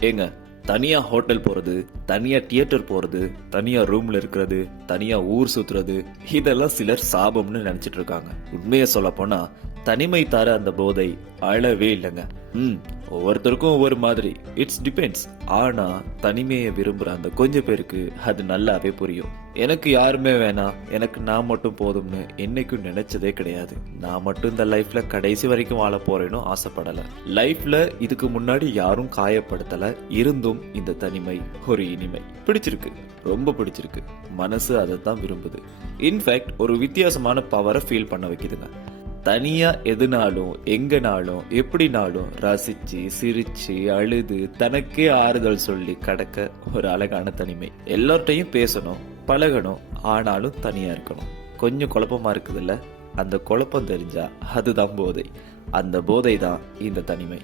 ஏங்க, தனியா ஹோட்டல் போறது, தனியா தியேட்டர் போறது, தனியா ரூம்ல இருக்கிறது, தனியா ஊர் சுத்துறது, இதெல்லாம் சிலர் சாபம்னு நினைச்சிட்டு இருக்காங்க. உண்மையை சொல்ல போனா தனிமை தர அந்த போதை அளவே இல்லைங்க. ஒவ்வொருத்தருக்கும் ஒவ்வொரு மாதிரி, இட்ஸ் டிபெண்ட்ஸ். ஆனா தனிமையை விரும்புற அந்த கொஞ்சம் பேருக்கு அது நல்லாவே புரியும். எனக்கு யாருமே வேணாம், எனக்கு நான் மட்டும் போதும்னு என்னைக்கும் நினைச்சதே கிடையாது. நான் மட்டும் இந்த லைஃப்ல கடைசி வரைக்கும் வாழ போறேன்னு ஆசைப்படல. லைஃப்ல இதுக்கு முன்னாடி யாரும் காயப்படுத்தல, இருந்தும் இந்த தனிமை ஒரு இனிமை. பிடிச்சிருக்கு, ரொம்ப பிடிச்சிருக்கு. மனசு அதை தான் விரும்புது. இன்ஃபேக்ட் ஒரு வித்தியாசமான பவரை ஃபீல் பண்ண வைக்குதுங்க. தனியா எதுனாலும் எங்கனாலும் எப்படினாலும் ரசிச்சு சிரிச்சு அழுது தனக்கே ஆறுதல் சொல்லி கடக்க ஒரு அழகான தனிமை. எல்லார்ட்டையும் பேசணும், பழகணும், ஆனாலும் தனியா இருக்கணும். கொஞ்சம் குழப்பமா இருக்குதுல்ல, அந்த குழப்பம் தெரிஞ்சா அதுதான் போதை. அந்த போதை தான் இந்த தனிமை.